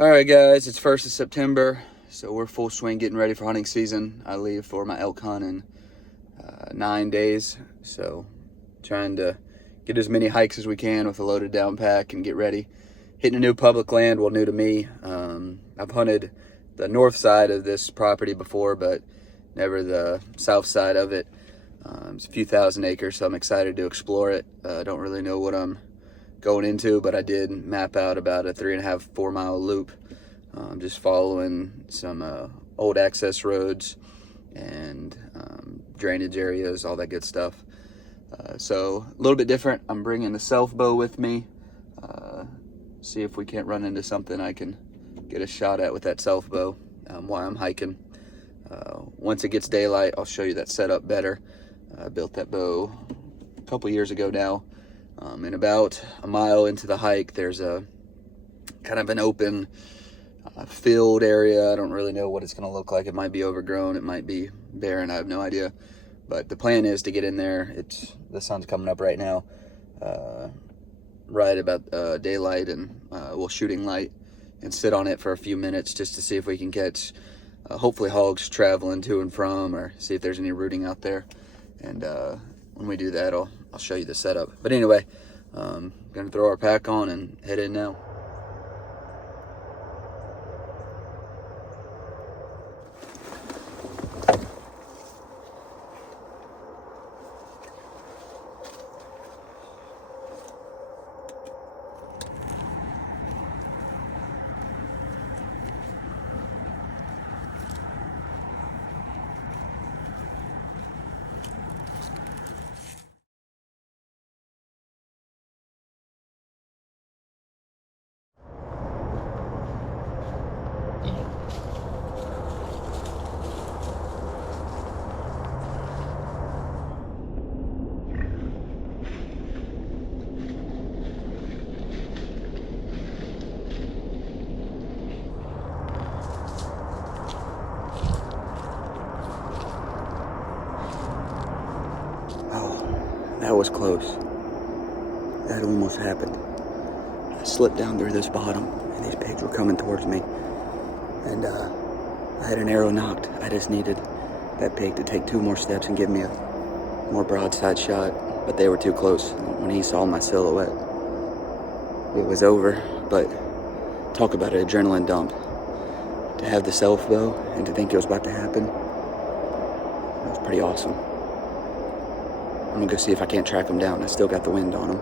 All right, guys, it's 1st of September, so we're full swing getting ready for hunting season. I leave for my elk hunt in 9 days, so trying to get as many hikes as we can with a loaded down pack and get ready. Hitting a new public land, well, new to me. I've hunted the north side of this property before, but never the south side of it. It's a few thousand acres, so I'm excited to explore it. I don't really know what I'm going into, but I did map out about a 3.5, 4 mile loop, just following some old access roads and drainage areas, all that good stuff. So a little bit different. I'm bringing the self bow with me. See if we can't run into something I can get a shot at with that self bow while I'm hiking. Once it gets daylight, I'll show you that setup better. I built that bow a couple years ago now. And about a mile into the hike, there's a kind of an open field area. I don't really know what it's going to look like. It might be overgrown. It might be barren. I have no idea. But the plan is to get in there. The sun's coming up right now, right about daylight, and we'll shooting light and sit on it for a few minutes just to see if we can catch, hopefully, hogs traveling to and from, or see if there's any rooting out there. And when we do that, I'll show you the setup. But anyway, gonna throw our pack on and head in now. That was close. That almost happened. I slipped down through this bottom, and these pigs were coming towards me. And I had an arrow knocked. I just needed that pig to take 2 more steps and give me a more broadside shot, but they were too close. When he saw my silhouette, it was over. But talk about an adrenaline dump. To have the self bow and to think it was about to happen, that was pretty awesome. I'm gonna go see if I can't track him down. I still got the wind on him.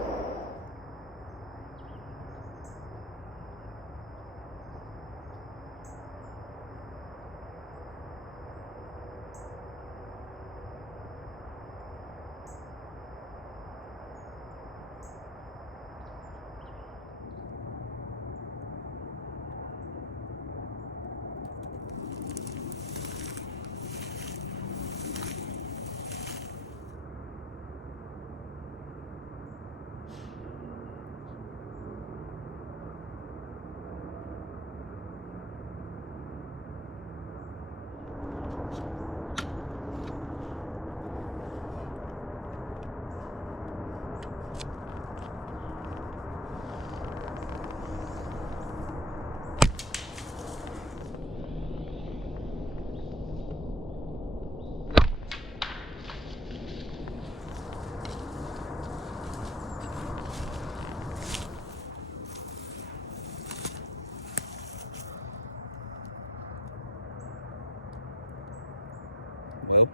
Well,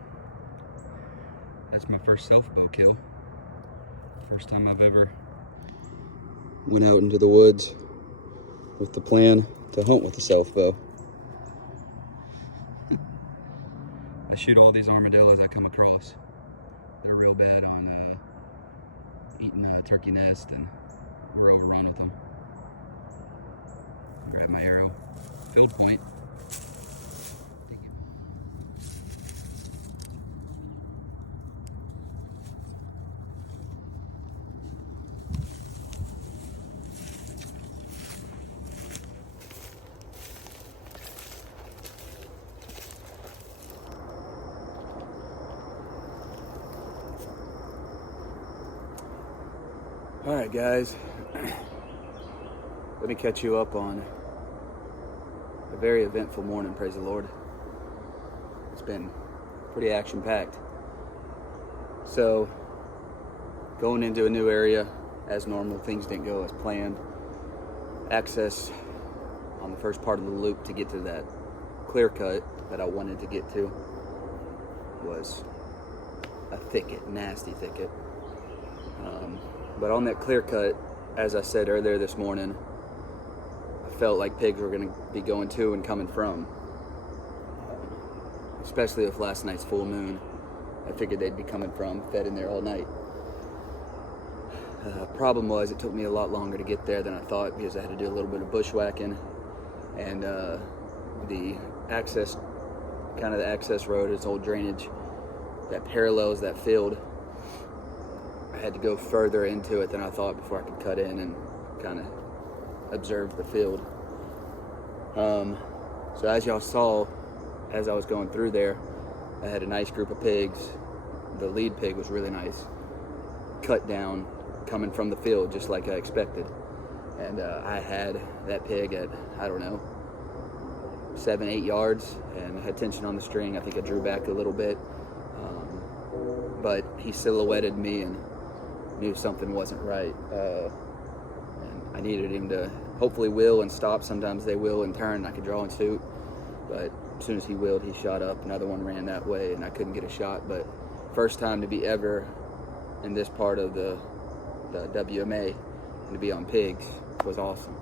that's my first self-bow kill. First time I've ever went out into the woods with the plan to hunt with a self-bow. I shoot all these armadillos I come across. They're real bad on eating a turkey nest, and we're overrun with them. Grab my arrow, field point. All right, guys, let me catch you up on a very eventful morning, praise the Lord. It's been pretty action-packed. So, going into a new area, as normal, things didn't go as planned. Access on the first part of the loop to get to that clear cut that I wanted to get to was a thicket, nasty thicket. But on that clear cut, as I said earlier this morning, I felt like pigs were going to be going to and coming from. Especially with last night's full moon, I figured they'd be coming from, fed in there all night. Problem was, it took me a lot longer to get there than I thought because I had to do a little bit of bushwhacking, and the access road, its old drainage that parallels that field, I had to go further into it than I thought before I could cut in and kind of observe the field. So as y'all saw, as I was going through there, I had a nice group of pigs. The lead pig was really nice, cut down, coming from the field just like I expected. And I had that pig at, I don't know, 7-8 yards, and I had tension on the string. I think I drew back a little bit, but he silhouetted me and knew something wasn't right. And I needed him to hopefully wheel and stop. Sometimes they wheel and turn, and I could draw and shoot, but as soon as he wheeled, he shot up. Another one ran that way, and I couldn't get a shot. But first time to be ever in this part of the WMA and to be on pigs was awesome.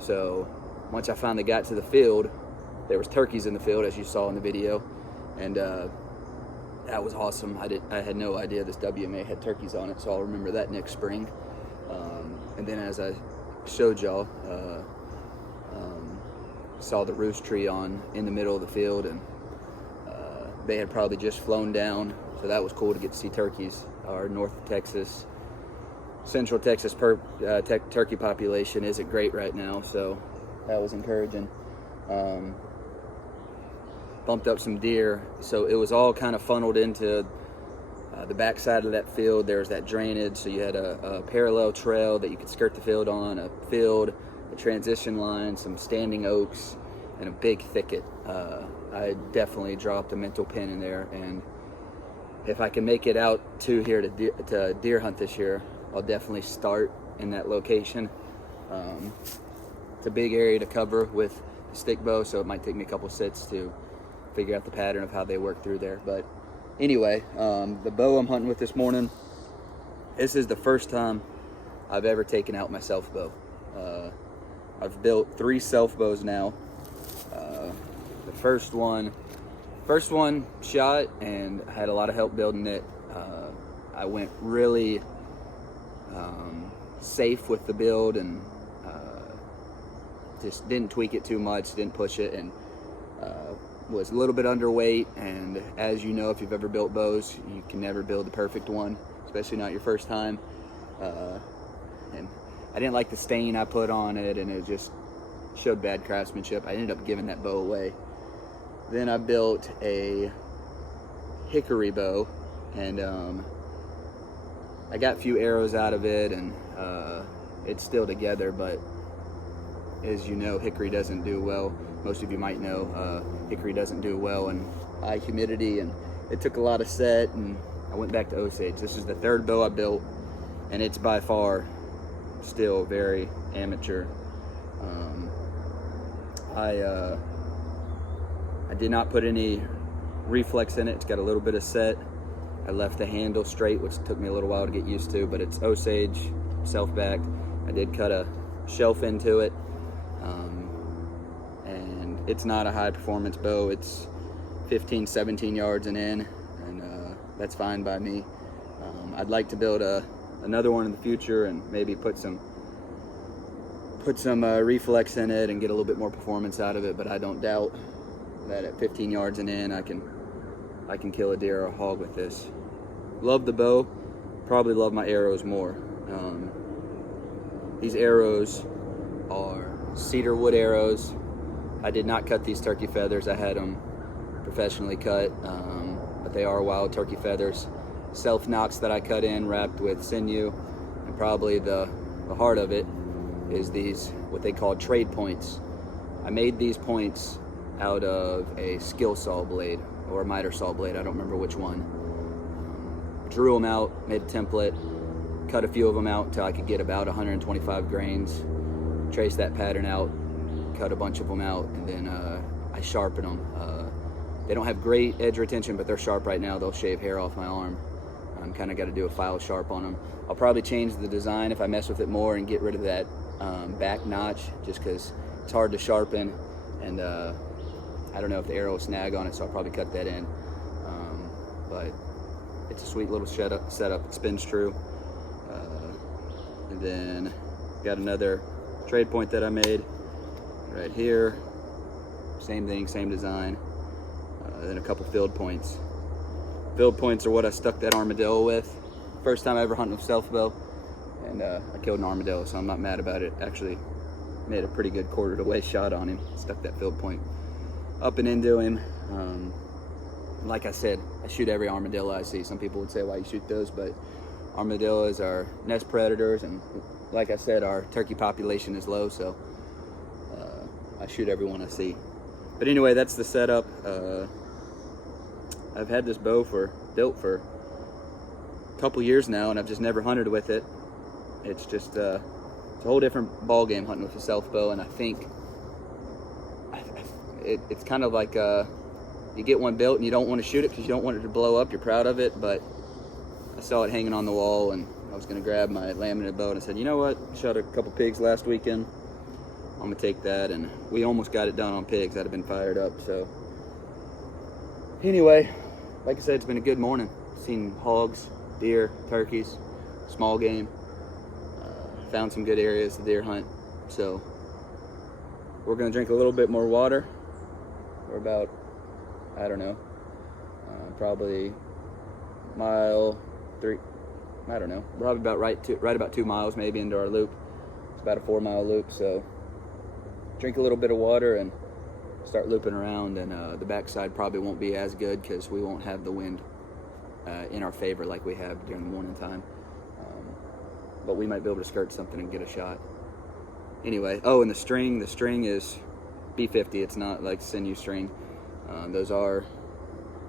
So once I finally got to the field, there was turkeys in the field, as you saw in the video, and that was awesome. I had no idea this WMA had turkeys on it, so I'll remember that next spring. And then as I showed y'all, saw the roost tree in the middle of the field, and they had probably just flown down, so that was cool to get to see turkeys. Our North Texas, Central Texas turkey population isn't great right now, so that was encouraging. Bumped up some deer, so it was all kind of funneled into the backside of that field. There was that drainage, so you had a parallel trail that you could skirt the field on, a transition line, some standing oaks, and a big thicket. I definitely dropped a mental pin in there, and if I can make it out to here to deer hunt this year, I'll definitely start in that location. It's a big area to cover with the stick bow, so it might take me a couple sits to figure out the pattern of how they work through there. But anyway, the bow I'm hunting with this morning, this is the first time I've ever taken out my self bow. I've built 3 self bows now. The first one shot, and I had a lot of help building it. I went really safe with the build, and just didn't tweak it too much, didn't push it, and was a little bit underweight. And as you know, if you've ever built bows, you can never build the perfect one, especially not your first time. And I didn't like the stain I put on it, and it just showed bad craftsmanship. I ended up giving that bow away. Then I built a hickory bow, and I got a few arrows out of it, and it's still together, but as you know, hickory doesn't do well. Most of you might know hickory doesn't do well in high humidity, and it took a lot of set, and I went back to Osage. This is the 3rd bow I built, and it's by far still very amateur. I did not put any reflex in it. It's got a little bit of set. I left the handle straight, which took me a little while to get used to, but it's Osage, self-backed. I did cut a shelf into it, and it's not a high-performance bow. It's 15, 17 yards and in, and that's fine by me. I'd like to build another one in the future, and maybe put some reflex in it and get a little bit more performance out of it, but I don't doubt that at 15 yards and in, I can kill a deer or a hog with this. Love the bow, probably love my arrows more. These arrows are cedar wood arrows. I did not cut these turkey feathers. I had them professionally cut, but they are wild turkey feathers. Self nocks that I cut in, wrapped with sinew, and probably the heart of it is these, what they call trade points. I made these points out of a skill saw blade or a miter saw blade. I don't remember which one. Drew them out, made a template, cut a few of them out until I could get about 125 grains, traced that pattern out, cut a bunch of them out, and then I sharpen them. They don't have great edge retention, but they're sharp right now. They'll shave hair off my arm. I'm kind of got to do a file sharp on them. I'll probably change the design if I mess with it more and get rid of that back notch, just because it's hard to sharpen, and I don't know if the arrow will snag on it, so I'll probably cut that in. But it's a sweet little setup. It spins true. And then got another trade point that I made right here. Same thing, same design. Then a couple field points. Field points are what I stuck that armadillo with. First time I ever hunted with self bow, and I killed an armadillo, so I'm not mad about it. Actually made a pretty good quarter to waist shot on him. Stuck that field point up and into him. Like I said, I shoot every armadillo I see. Some people would say why you shoot those, but armadillos are nest predators, and like I said, our turkey population is low, so I shoot every one I see. But anyway, that's the setup. I've had this bow built for a couple years now, and I've just never hunted with it. It's just it's a whole different ball game hunting with a self bow, and I think it's kind of like you get one built and you don't want to shoot it because you don't want it to blow up. You're proud of it, but I saw it hanging on the wall, and I was going to grab my laminated bow, and I said, you know what? Shot a couple pigs last weekend. I'm going to take that, and we almost got it done on pigs. I'd have been fired up. So anyway, like I said, it's been a good morning. Seen hogs, deer, turkeys, small game. Found some good areas to deer hunt. So we're going to drink a little bit more water. We're about, I don't know, probably mile 3, I don't know, probably about right about 2 miles maybe into our loop. It's about a 4-mile loop, so drink a little bit of water and start looping around, and the backside probably won't be as good because we won't have the wind in our favor like we have during the morning time, but we might be able to skirt something and get a shot. Anyway, oh, and the string is B50. It's not like sinew string. Those are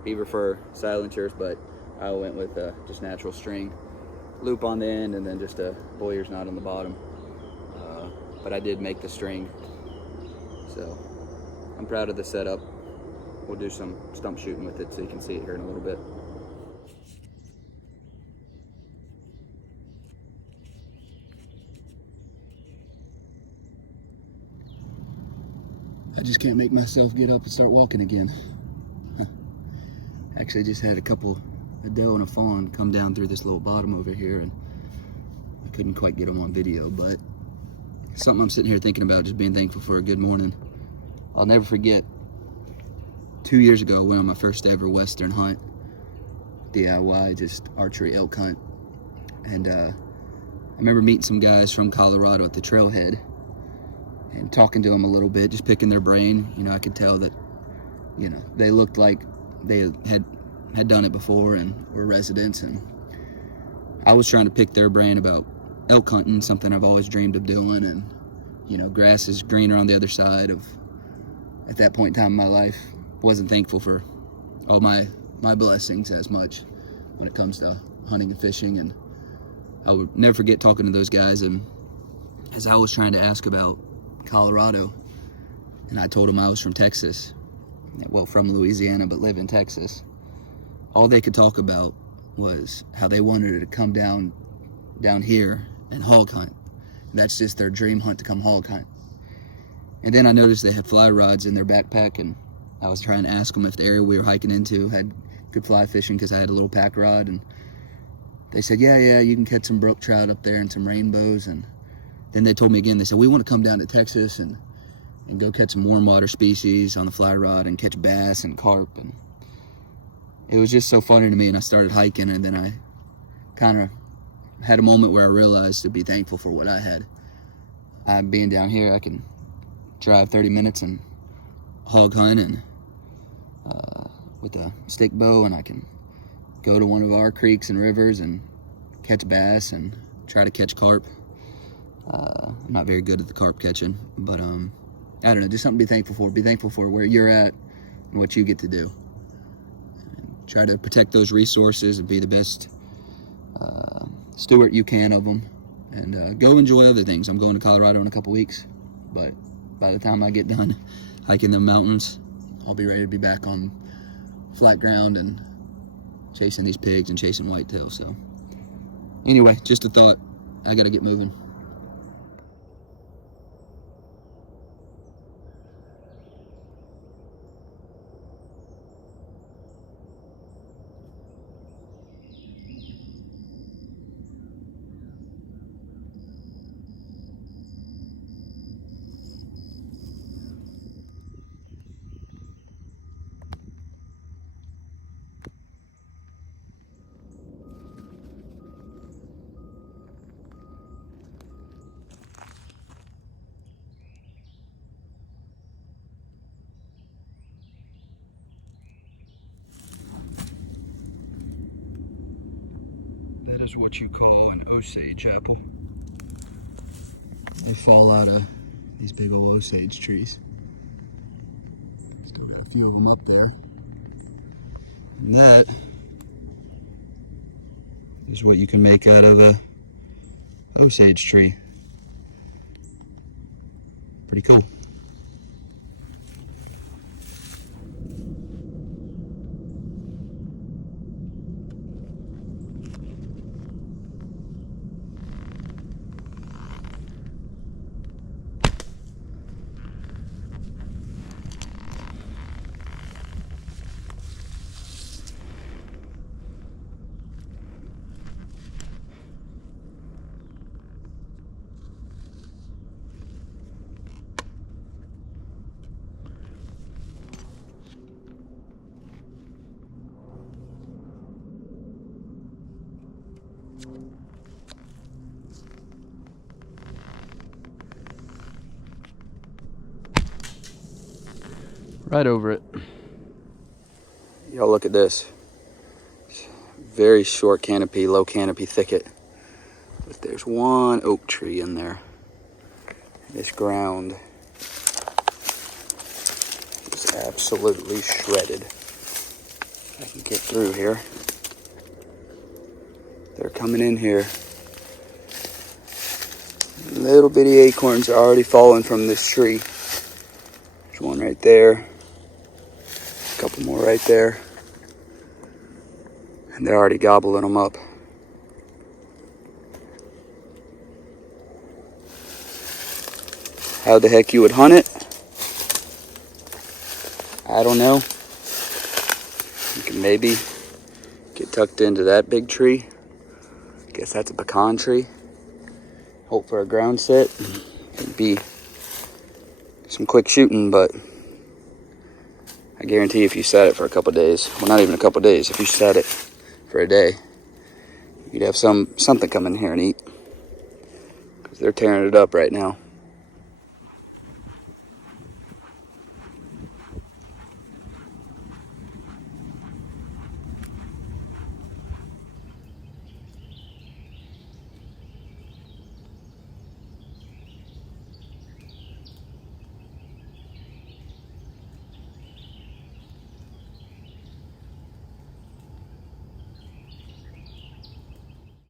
beaver fur silencers, but I went with just natural string, loop on the end, and then just a Boyer's knot on the bottom. But I did make the string, so I'm proud of the setup. We'll do some stump shooting with it so you can see it here in a little bit. I just can't make myself get up and start walking again. Actually, I just had a doe and a fawn come down through this little bottom over here, and I couldn't quite get them on video, but something I'm sitting here thinking about, just being thankful for a good morning. I'll never forget, 2 years ago, I went on my first ever Western hunt, DIY, just archery elk hunt. And I remember meeting some guys from Colorado at the trailhead and talking to them a little bit, just picking their brain. You know, I could tell that, you know, they looked like they had done it before and were residents, and I was trying to pick their brain about elk hunting, something I've always dreamed of doing. And you know, grass is greener on the other side of, at that point in time in my life, wasn't thankful for all my blessings as much when it comes to hunting and fishing. And I would never forget talking to those guys, and as I was trying to ask about Colorado, and I told them I was from Texas, well, from Louisiana, but live in Texas, all they could talk about was how they wanted to come down here and hog hunt. That's just their dream hunt, to come hog hunt. And then I noticed they had fly rods in their backpack, and I was trying to ask them if the area we were hiking into had good fly fishing, because I had a little pack rod, and they said, yeah, you can catch some brook trout up there and some rainbows. And then they told me again, they said, we want to come down to Texas and go catch some warm water species on the fly rod and catch bass and carp. And it was just so funny to me, and I started hiking, and then I kind of had a moment where I realized to be thankful for what I had. Being down here, I can drive 30 minutes and hog hunt and with a stick bow, and I can go to one of our creeks and rivers and catch bass and try to catch carp. I'm not very good at the carp catching, but I don't know, just something to be thankful for. Be thankful for where you're at and what you get to do. And try to protect those resources and be the best steward you can of them. And go enjoy other things. I'm going to Colorado in a couple weeks, but by the time I get done hiking the mountains, I'll be ready to be back on flat ground and chasing these pigs and chasing whitetail. So anyway, just a thought. I gotta get moving. That is what you call an Osage apple. They fall out of these big old Osage trees. Still got a few of them up there. And that is what you can make out of a Osage tree. Pretty cool. Right over it. Y'all look at this. Very short canopy, low canopy thicket. But there's one oak tree in there. This ground is absolutely shredded. I can get through here. They're coming in here. Little bitty acorns are already falling from this tree. There's one right there. A couple more right there. And they're already gobbling them up. How the heck you would hunt it? I don't know. You can maybe get tucked into that big tree. Guess that's a pecan tree. Hope for a ground set. It'd be some quick shooting, but I guarantee if you sat it for a couple days, well, not even a couple days, if you sat it for a day, you'd have something come in here and eat. Because they're tearing it up right now.